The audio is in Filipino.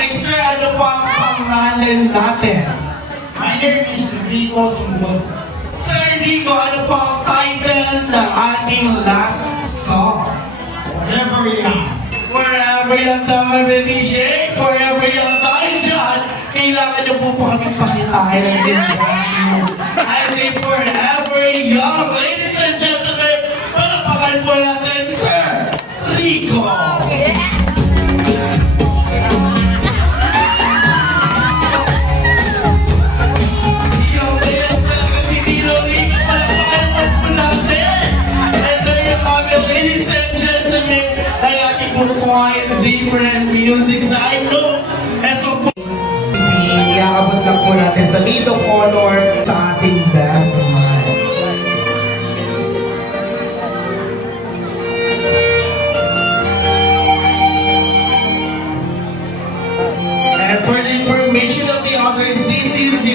Okay, sir, ano po ang pangalan natin? My name is Rico Tungod. Sir Rico, ano po ang title ng ating last song? Whatever you are. Forever Young tayo, Ready Shake. Forever Young tayo dyan. Kailangan niyo po kami pakitain ng dinasyo. I say Forever Young. Ladies and gentlemen, palapakan po natin, Sir Rico. Yung ngayon talaga si Tito Rico, palapakan po natin. And there you have it, ladies and gentlemen. Ay ating perform different music na I know. Ito po. Iakabot lang po natin sa lead of honor sa ating best man. And for the information of the others, this is the